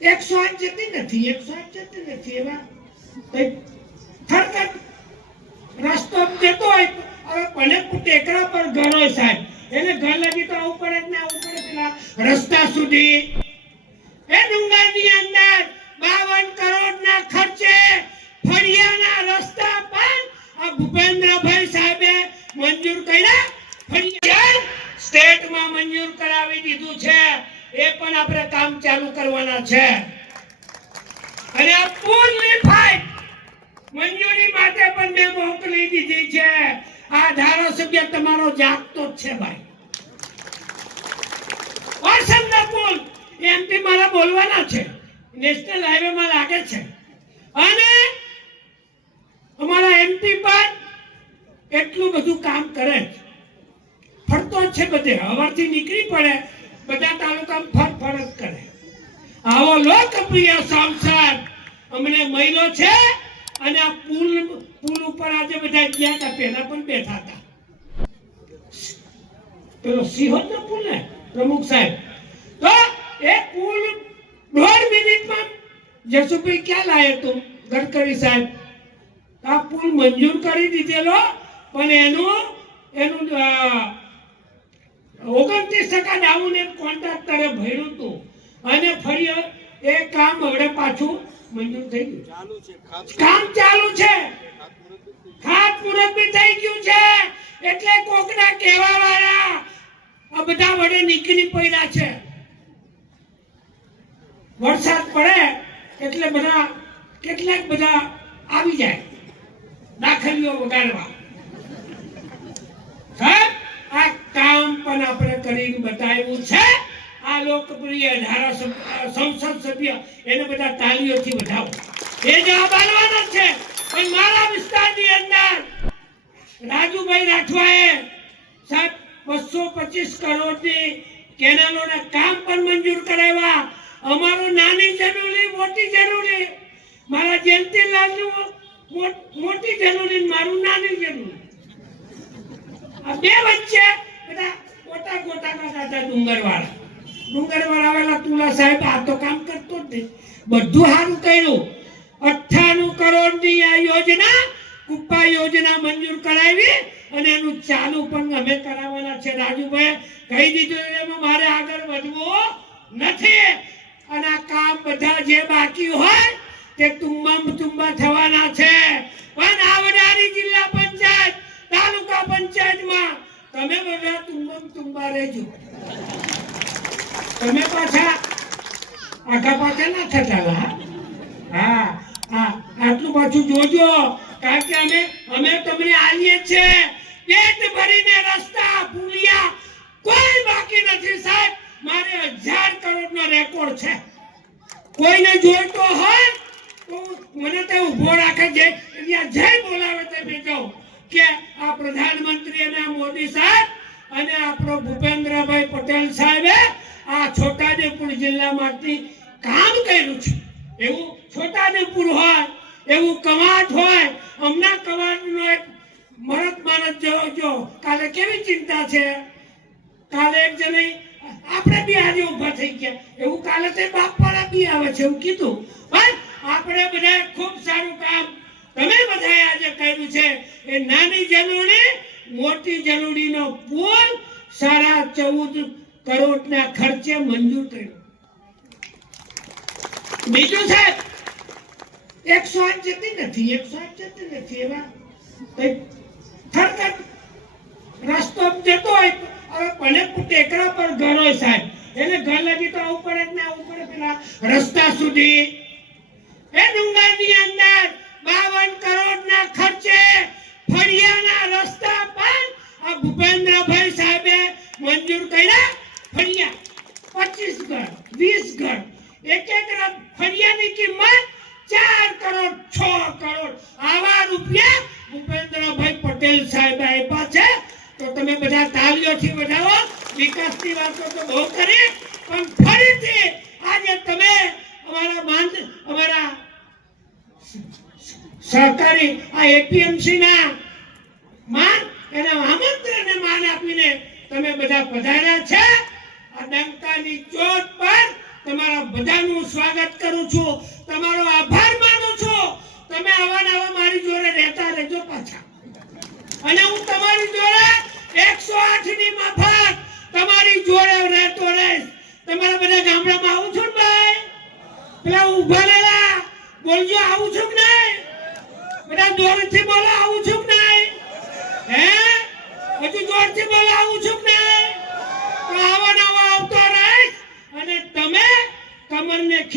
એકસો આઠ જતી નથી એકસો આઠ જતી નથી એવા કંઈક રસ્તો જતો હોય, હવે ભલે ટેકરા પર ઘર હોય સાહેબ. એને ઘર લગી તો આવું પડે ને આવું પડે પેલા રસ્તા સુધી. એ ડુંગરની અંદર બાવન કરોડ ના ખર્ચે ફળિયાના રસ્તા પણ આ ભૂપેન્દ્રભાઈ સાહેબે મંજૂર કર્યા. ફળિયા સ્ટેટમાં મંજૂર કરાવી દીધું છે. એ પણ આપણે કામ ચાલુ કરવાના છે. અને આ પુલની ફાઇટ મંજૂરી માટે પણ મેં મોકલી દીધી છે. આ ધારાસભ્ય તમારો જાગતો જ છે ભાઈ. વાસણના પુલ એમપી મારા બોલવાના છે. નેશનલ હાઈવે માં લાગે છે. અને અમારા એમપી પણ એટલું બધું કામ કરે ફરતો જ છે બધે. હવારથી નીકળી પડે. બધા તાલુકામાં ફર ફર જ કરે. આવો લોકપ્રિય સાંસદ, અમને મળ્યો છે અને આ પુલ પુલ ઉપર આજે બધા ગયા હતા, પહેલા પણ બેઠા હતા. પેલો સિંહોદ નો પુલ ને, પ્રમુખ સાહેબ. તો એ પુલ દોઢ મિનિટમાં જસુભાઈ ક્યાં લાયો તું ગડકરી સાહેબ. આ પુલ મંજૂર કરી દીધેલો, પણ એનું એનું ઓગણત્રીસ ટકા ડાઉન એક કોન્ટ્રાક્ટરે ભર્યું હતું અને ફરી એ કામ હવે પાછું મંજૂર થઈ ગયું. કામ ચાલુ છે. ખાતમુહૂર્ત બી થઈ ગયું છે. એટલે કોકના કહેવા વાળા આ બધા વડે નીકળી પડ્યા છે. વરસાદ પડે એટલે બધા કેટલાક બધા આવી જાય. દાખલીઓ વગાડવા. આ કામ પણ આપણે કરીને બતાવ્યું છે. આ લોકપ્રિય ધારાસભ્ય સંસદ સભ્ય, એને બધા તાલીઓથી વધાવો. એ જવાબ આવવાનો છે. પણ મારા વિસ્તારની અંદર રાજુભાઈ રાઠવાએ સાહેબ બસો પચીસ કરોડની કેનાલોના કામ પણ મંજૂર કરાવ્યા. અમારું નાની જરૂરી, મોટી જરૂરી. મારા જયંતિલાલનું મોટી જરૂરી મારું નાની જનુલી બે વચ્ચે બધા ગોટા ગોટા ના દાદા ડુંગરવાળા. ડુંગરવાળા આવેલા તુલા સાહેબ આ તો કામ કરતો જ નહીં. બધું સારું કર્યું. અઠ્ઠાણું કરોડની આ યોજના, કુપ્પા યોજના મંજૂર કરાવી અને એનું ચાલુ પણ અમે કરાવવાના છે. રાજુભાઈ કહી દીધું એમાં મારે આગળ વધવું નથી. અને આ કામ બધા જે બાકી હોય તે તુંબમ તુંબા થવાના છે. પણ આવનારી જિલ્લા પંચાયત તાલુકા પંચાયતમાં તમે બધા તુંબમ તુંબા રહેજો તમે પાછા આગા પાછા ના થતા હા હા, આટલું પાછું જોજો, કારણ કે અમે અમે તમને આવીએ છે. પેટ ભરીને રસ્તા પુલિયા કોઈ બાકી નથી સાહેબ. મારે હજાર કરોડ નો રેકોર્ડ છે. કોઈને જોઈતો હોય તો મને તો ઊભો રાખે છે. ત્યાં જય બોલાવે તે કહું કે આ પ્રધાનમંત્રી અને મોદી સાહેબ અને આપણો ભૂપેન્દ્રભાઈ પટેલ સાહેબે આ છોટાઉદેપુર જિલ્લામાંથી કામ કર્યું છે. એવું છોટાઉદેપુર હોય, એવું કવાટ હોય, હમણાં કવાંટનો એક મરત માણસ જો જો, કાલે કેવી ચિંતા છે? કાલે એક જણે, આપણે બી આજે ઊભા થઈ ગયા. એવું કાલે તે બાપવાળા બી આવે છે એવું કીધું. પણ આપણે બધા ખૂબ સારું કામ, તમે બધાએ આજે કર્યું છે. એ નાની જરૂરી મોટી જરૂરીનો પુલ સાડા ચૌદ કરોડના ખર્ચે મંજૂર કર્યો બીજું સાહેબ એકસો આઠ જતી નથી, એકસો આઠ જતી નથી એવા. ખરખર રસ્તો જતો હોય હવે ભલે ટેકરા પર ઘર હોય સાહેબ. એટલે ઘર લાગી તો આવું પડે ને આવું પડે પેલા રસ્તા સુધી પચીસ ઘર, વીસ ઘર. એક એક ફરિયાની કિંમત ચાર કરોડ, છ કરોડ. આવા રૂપિયા ભૂપેન્દ્રભાઈ પટેલ સાહેબ આપ્યા છે. તો તમે બધા તાળીઓથી વધાવો. વિકાસની વાતો તો બહુ કરી. પણ ફરીથી આજે તમે અમારા માન અમારા સહકારી આ એપીએમસી ના માન એના આમંત્રણને માન આપીને તમે બધા પધાર્યા છે. આ ચોટ પર તમારા બધાનું સ્વાગત કરું છું. તમારો આભાર માનું છું. તમે આવા નવા મારી જોડે રહેતા રહેજો પાછા. અને હું તમારી જોડે એકસો આઠની માફક તમારી જોડે રહેતો રહીશ. તમારા બધા ગામડામાં આવું છું ભાઈ? પેલા ઊભા રહેલા. બોલજો, આવું છું કે નહીં? બધા દોરથી બોલો, આવું છું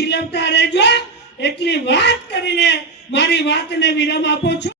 ખીલવતા રહેજો. એટલી વાત કરીને મારી વાતને વિરામ આપો છો.